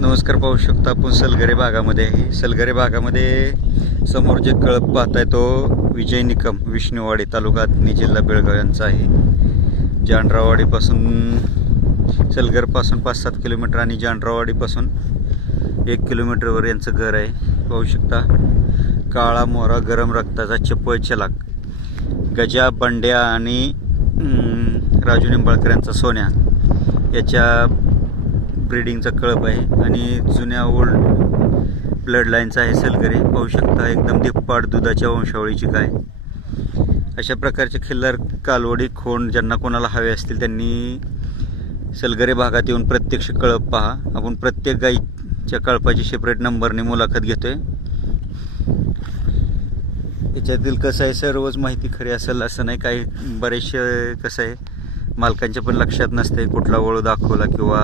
नमस्कार. पाहू शकता आपण सलगरे भागामध्ये आहे. सलगरे भागामध्ये समोर जे कळप पाहताय तो विजय निकम विष्णुवाडी तालुका आत्नी जिल्हा बेळगाव यांचा आहे. जांडरावाडीपासून सलगरपासून 5-7 किलोमीटर आणि जांडरावाडीपासून 1 किलोमीटरवर यांचं घर आहे. पाहू शकता काळा मोहरा गरम रक्ताचा चप्पळ चलाक गजा बंड्या आणि राजू निंबाळकर यांचा सोन्या याच्या ब्रीडिंगचा कळप आहे आणि जुन्या ओल्ड ब्लड लाईनचा आहे सलगरे. पाहू शकता एकदम दिप्पाड दुधाच्या वंशावळीची गाय. अशा प्रकारचे खिल्लार कालवडी खोंड ज्यांना कोणाला हवे असतील त्यांनी सलगरे भागात येऊन प्रत्यक्ष कळप पहा. आपण प्रत्येक गाईच्या कळपाची सेपरेट नंबरने मुलाखत घेतोय. याच्यातील कसं आहे सर्वच माहिती खरी असेल असं नाही. काही बरेचसे कसं आहे मालकांच्या पण लक्षात नसते कुठला वळू दाखवला किंवा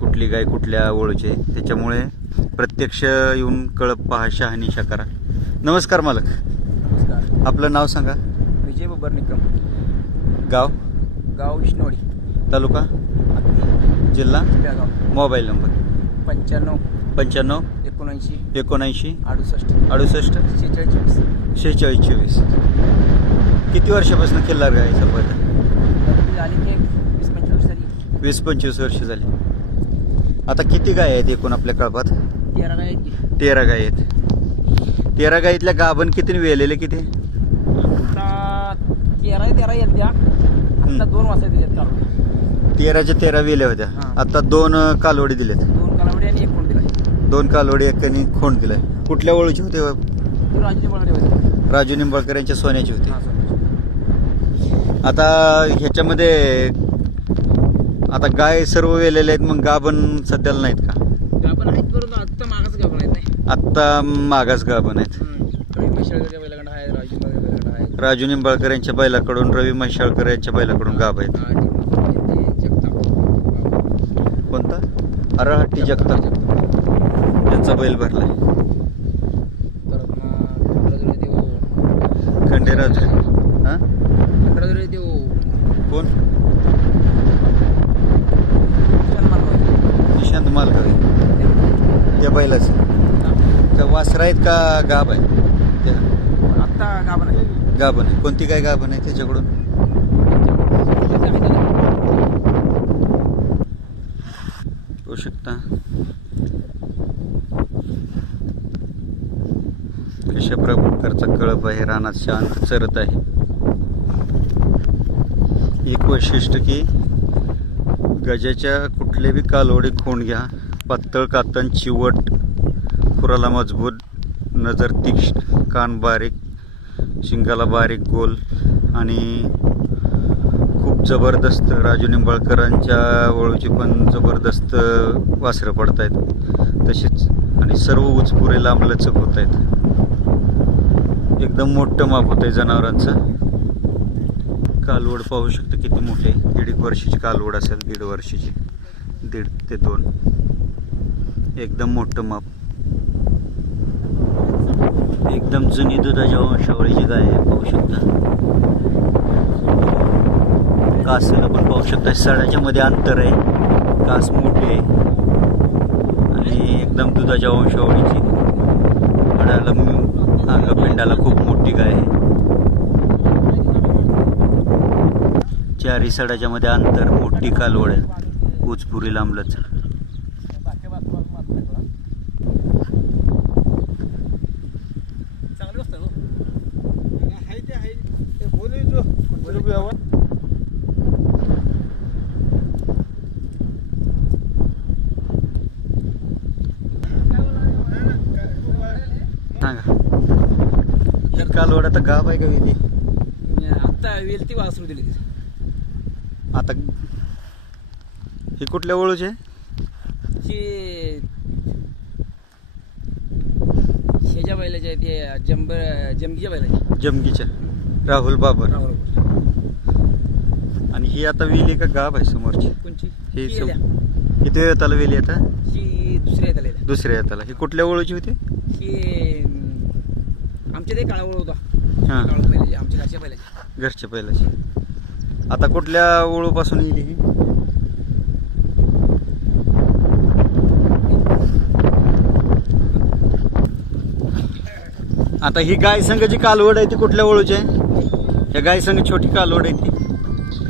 कुठली गाय कुठल्या वळूचे. त्याच्यामुळे प्रत्यक्ष येऊन कळप पहा, शहानिशा करा. नमस्कार मालक. नमस्कार. आपलं नाव सांगा. विजय बबर निकम. गाव गाव विष्णुवाडी तालुका आत्नी जिल्हा बेळगाव. Mobile number 95 95 79 79 68 68 46 46 24. किती वर्षापासून खिल्लार गाय सफर? झाली की 20-25 वर्ष झाली. 20-25 वर्ष झाली. आता किती गाय आहेत एकूण आपल्या कळपात? 13 गाय आहेत की. 13 गाय आहेत. 13 गायीतल्या गाभण किती वेलेले किती? आता 13 येत द्या. आता 2 वाजता दिलेत कालवडी. 13च्या 13 वेल्या होत्या. हां. आता 2 कालवडी दिलेत. 2 कालवडी आणि 1 कोण दिलाय. 2 कालवडी एकाने खोंड दिलाय. कुठल्या वळूचे होते? तो राजू निंबाळकर होते. राजू निंबाळकर यांच्या सोन्याची होती. हां सर. आता ह्याच्यामध्ये आता गाय सर्व वेलेले आहेत, मग गाभण सध्याला नाहीत का? गाभण आहेत परंतु आत्ता मागाच गाभण आहेत नाही. आत्ता मागास गाभण आहेत. रवी मशाळकरच्या बैलाकडे आहे, राजू निंबाळकरकडे आहे. राजू निंबाळकर यांच्या बैलाकडून, रवी म्हैसाळकर यांच्या बैलाकडून गाभ आहेत. ते जगताप. कोणता? अरहट्टी जगताप यांचा बैल भरलाय. परत खंडराजुरी देव. खंडेराज. हां, खंडराजुरी देव. कोण? सन्मान निशांत मालकरी. त्या बैलाच त्या वासरा आहेत का गाभ आहे? त्या आत्ता गाभण आहे. गाभण आहे. कोणती गाय गाभण आहे त्याच्याकडून? होऊ शकता कशा प्रकारचा कळप आहे. रानात शांत चरत आहे. एक वैशिष्ट्य की गजाच्या कुठले बी कालवडी खोंड घ्या, पातळ कातन चिवट, खुराला मजबूत, नजर तीक्ष्ण, कान बारीक, शिंगाला बारीक गोल आणि खूप जबरदस्त. राजू निंबाळकरांच्या वळूची पण जबरदस्त वासरं पडत आहेत तसेच. आणि सर्व उचपुरे लांबलचक होत आहेत. एकदम मोठं माप होत आहे जनावरांचं. कालवड पाहू शकता किती मोठे. 1.5 वर्षाची कालवड असेल. 1.5 वर्षाची, 1.5 ते 2. एकदम मोठं माप. एकदम जुनी दुधाच्या वंशावळीची गाय आहे. पाहू शकता कासेला पण पाहू शकता. सडाच्या मध्ये अंतर आहे. कास मोठी आहे आणि एकदम दुधाच्या वंशावळीची. हाडाला अंगपिंडाला खूप मोठी गाय आहे. 4 सडाच्या मध्ये अंतर, मोठी कालवड आहे, उचपुरी लांबलच. सांगा कालवड आता गाभ आहे का वेली? आत्ता वेल ती वासरू दिली. आता हे कुठल्या वळूचे? शेजा बैलाच्या ते जमगीच्या बैलाच्या. जमगीच्या राहुल बाबर. आणि ही आता वेली का गाभ आहे समोरची? कोणची? ही ही येल्या. किती येताला वेली आता? ही दुसऱ्या येताला येल्या. दुसऱ्या येताला. ही कुठल्या वळूची होती? ही आमच्या ते काळावळ होता. हां, काळा बैलाची, आमच्या घरच्या बैलाची. घरच्या पहिल्याची. आता कुठल्या वळूपासून येईल ही? आता ही गाय संघ जी कालवड आहे ती कुठल्या वळूची आहे? या गाय संघ छोटी कालवड आहे ती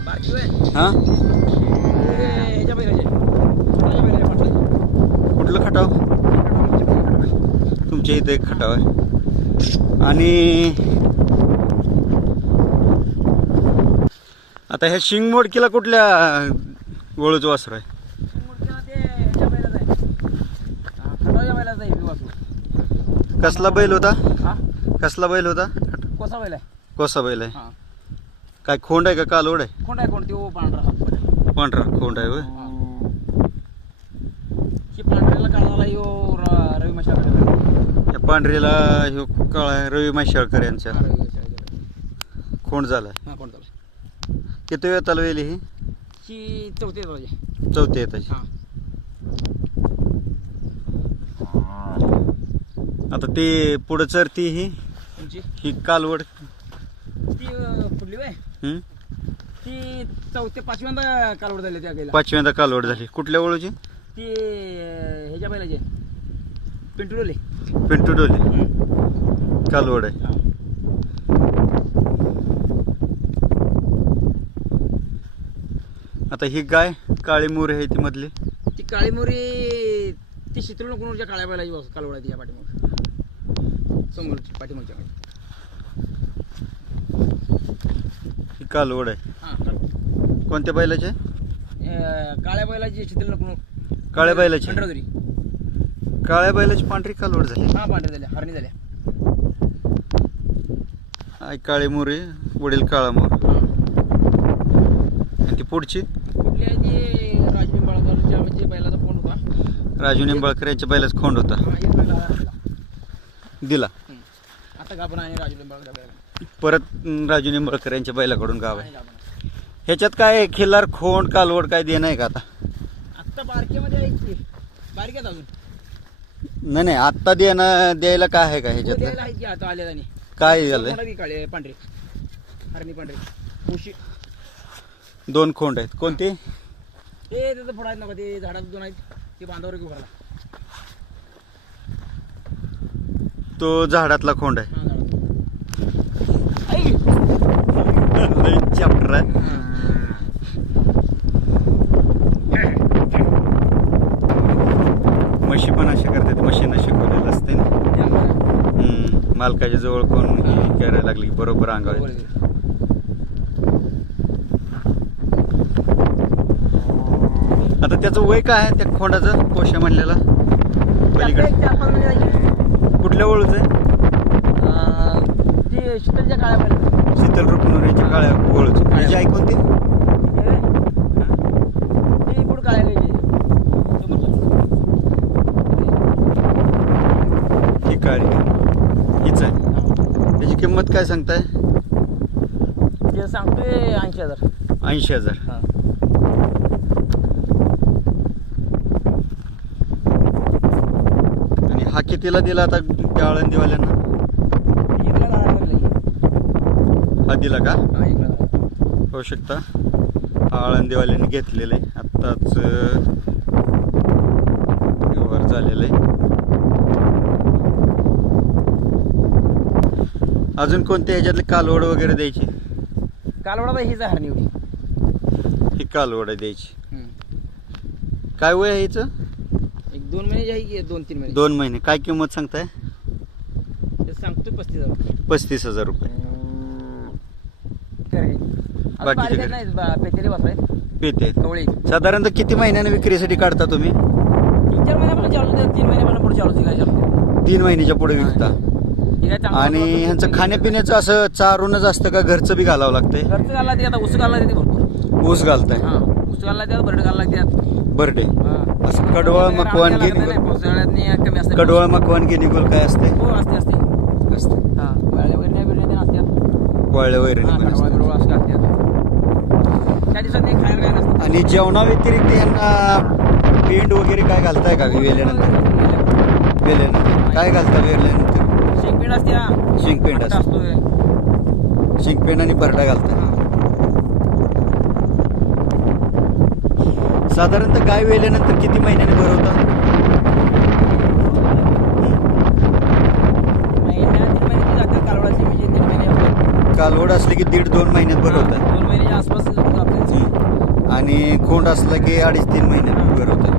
बारकी होय. हा ह्याच्या बैलाची आहे. ह्याच्या बैलाची पाटलाची. कुठलं खटाव? तुमच्या इथे एक खटाव आहे. आणि आता ह्या शिंग मोडकीला कुठल्या वळूचं वासर आहे? मुडक्याला ते ह्याच्या बैलाचं आहे. खटावच्या बैलाचं आहे, हे वासरू. कसला बैल होता? हा कसला बैल होता? कोसा बैल आहे. कोसा बैल आहे. हा काय खोंड आहे का कालवड आहे? कोण आहे कोण तो पांढरा हात पांढरा खोंड आहे होय. ही पांढऱ्याला काढायला यो रवी मशागत. या पांढरीला ह्यो काळा आहे, रवी माशाळकर यांच्या खोंड झालाय. हा कोण चालू किती वेळ चालवेली ही? ही चौथी आहे माझी. चौथी येताची. हा आता ते पुढं चरती ही तुमची ही कालवड. ती फुडली बाय हम्म? ती चौथी पाचव्यांदा कालवड झाली त्या गेला. पाचव्यांदा कालवड झाली. कुठल्या वळूची? ती ह्याच्या बैलाची आहे. पिंटुरोले. पिंटू डोले कालवड आहे. आता ही गाय काळी मोर आहे ती मधली. ती काळी मोरी ती शीतलनकुनूरच्या काळ्या बैलाची कालवड आहे ती या पाठीमाग समोरची पाठीमागच्या ही कालवड आहे. हा कालवड. कोणत्या बैलाची आहे? काळ्या बैलाची शीतलनकुनूर. काळ्या बैलाची. पंढरदुरी. काळ्या बैलाची पांढरी कालवड झाली. हा पांढऱ्या झाल्या, हरणी झाल्या. आई काळी मोरी वडील काळा मोर. हा आणि ती पुढची कुठली आहे ती राज निंबाळकरच्या म्हणजे बैलाचा फोन होता. राजू निंबाळकर यांच्या बैलाचा खोंड होता. हा एक बैल आला. दिला. आता गाभण आहे राज निंबाळकर बैलाला. परत राजू निंबाळकर यांच्या बैलाकडून गाव आहे. आहे गाभण आहे. ह्याच्यात काय खिल्लार खोंड कालवड काय देणं आहे का आता? आत्ता बारकेमध्ये आहे की बारक्यात अजून नाही नाही आत्ता देणं द्यायला काय आहे का द्यायला ह्याच्यात? आहे की आता आल्या आणि काय झालंय? कोणाला बी काळे पांढरे हरणी पांढरे उशी 2 खोंड आहेत. कोणते? ते त्याचं फळ आहेत नका ते झाडात 2 आहेत ते बांधावर एक उभारला. तो झाडातला खोंड आहे. हा झाडात. चॅप्टर आहे. म्हशी पण अशा करतात. म्हशींना शिकवलेलं असते ना. मालकाच्या जवळ कोण करायला लागली की बरोबर अंगावर. आता त्याचं वय काय आहे त्या खोंडाचं कोशा म्हणलेला? पलीकडे 4-5 महिने झाली. कुठल्या वळूच आहे? ती शीतलच्या काळ्या बैल. शीतल रुक्मिणीच्या काळ्या वळूच. त्याची आई कोणती? ती पुढं काळ्या गायची. ही काळी हीच आहे. त्याची किंमत काय सांगताय? ते सांगतोय 80,000. 80,000. हा आणि हा कितीला दिला आता त्या आळंदीवाल्यांना? हा दिला का? होऊ शकता. हा आळंदीवाल्यांनी घेतलेला आहे. आत्ताच व्यवहार झालेला आहे. अजून कोणत्या ह्याच्यातले कालवड वगैरे द्यायची? कालवडा हीच आहे हरणी एवढी. ही कालवड द्यायची. काय वय आहे हिचं? एक 2 महिने आहे की 2-3 महिने. 2 महिने. काय किंमत सांगताय? ते सांगतोय 35,000. 35,000 रुपये. बाकीचे बाकी नाही पेतेले बस आहेत पेते. कवळे. साधारणतः किती महिन्याने विक्रीसाठी काढता तुम्ही? 3-4 महिन्यापर्यंत चालू होते. 3 महिन्यापर्यंत पुढे चालू होते. 3 महिन्याच्या पुढे विकता. आणि ह्यांचं खाण्यापिण्याचं असं चारूनच असतं का घरचं बी घालावं लागतंय? घरचं घालला ते आता ऊस घालला ते भरपूर. ऊस घालताय? हा ऊस घालला त्यात बरड घालला त्यात. बरडे हा. असं कडवळ मकवान नाही, गिनी पावसाळ्यात कमी असते. कडवळ मकवान गिनीगोल काय असते? हो असते असते. असते. हा वाळल्या वगैरे बिरण्या असतात. वाळल्या वैरण हा पण असते. कडवळ असं असतात. त्या दिवसात ते खायला काय नसतं. आणि जेवणाव्यतिरिक्त यांना पेंड वगैरे काय घालताय का वेल्यानंतर? वेल्यानंतर काय घालता वेल्यानंतर? शेंगपेंड असत्या. शेंगपेंड भट्टा असतो. असतोय. शेंगपेंड आणि बरडा घालता. साधारणतः गाय वेल्यानंतर किती महिन्याने भरवता? महिन्यात 3 महिने की 1.5-2 महिन्यात भरवताय. 2 महिन्याच्या आसपास आपल्याला. आणि खोंड असला की 2.5-3 महिन्यात भरवताय.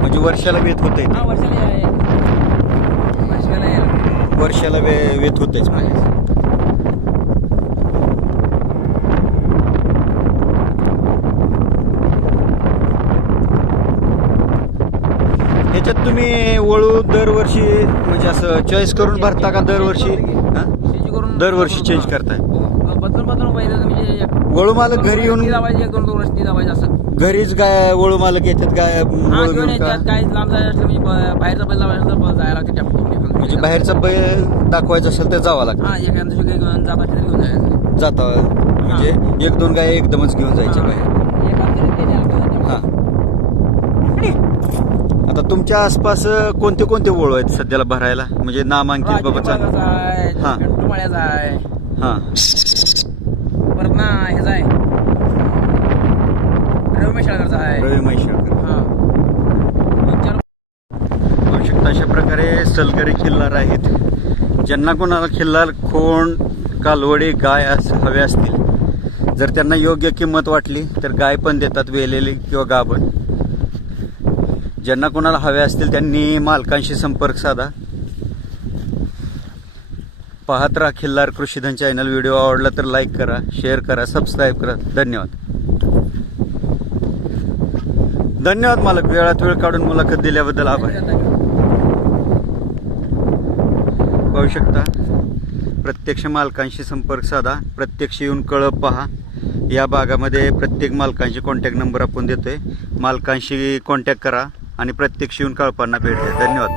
म्हणजे वर्षाला वेत होतंय. हा वर्षाला वर्षाला वेत होतेच. ह्याच्यात तुम्ही वळू दरवर्षी म्हणजे असं चॉईस करून भरता का दरवर्षी? दरवर्षी चेंज करताय. बदलून पाहिजे म्हणजे वळू मालक घरी येऊन 1-2 वर्ष ती दाबायचं असं. घरीच गाय वळू मालक येतात गाय वळू घेऊन घेऊन का? येतात. काय लांब जायचं असलं म्हणजे बाहेरचा बैल लावायचं तर जायला लागते ट्रॅक्टर. म्हणजे बाहेरचा बैल दाखवायचा असेल तर जावं लागतं. हा एखाद्या दिवशी काही घेऊन जात असेल तर घेऊन जायचं. जाता म्हणजे 1-2 गाय एकदमच घेऊन जायच्या बाहेर. हा. आता तुमच्या आसपास कोणते कोणते वळू आहेत सध्याला भरायला म्हणजे नामांकित बाबा चांगलं? हा. पिंटूमाळ्याचा आहे. हा. परत ना ह्याचा आहे रवी मेशाळकरचा आहे. रवी म्हैसाळकर. हा 2-4 बघू शकता अशा प्रकारे सलगरी खिल्लार आहेत. ज्यांना कोणाला खिल्लार खोंड कालवडी गाय हवे असतील जर त्यांना योग्य किंमत वाटली तर गाय पण देतात वेलेली किंवा गाभण. ज्यांना कोणाला हवे असतील त्यांनी मालकांशी संपर्क साधा. पाहत राहा खिल्लार कृषीधन चॅनल. व्हिडिओ आवडला तर लाईक करा, शेअर करा, सबस्क्राईब करा. धन्यवाद. धन्यवाद मालक, वेळात वेळ काढून मुलाखत दिल्याबद्दल आभार. पाहू शकता प्रत्यक्ष मालकांशी संपर्क साधा, प्रत्यक्ष येऊन कळप पहा. या भागामध्ये प्रत्येक मालकांची कॉन्टॅक्ट नंबर आपण देतोय. मालकांशी कॉन्टॅक्ट करा आणि प्रत्यक्ष येऊन कळपांना भेट द्या. धन्यवाद.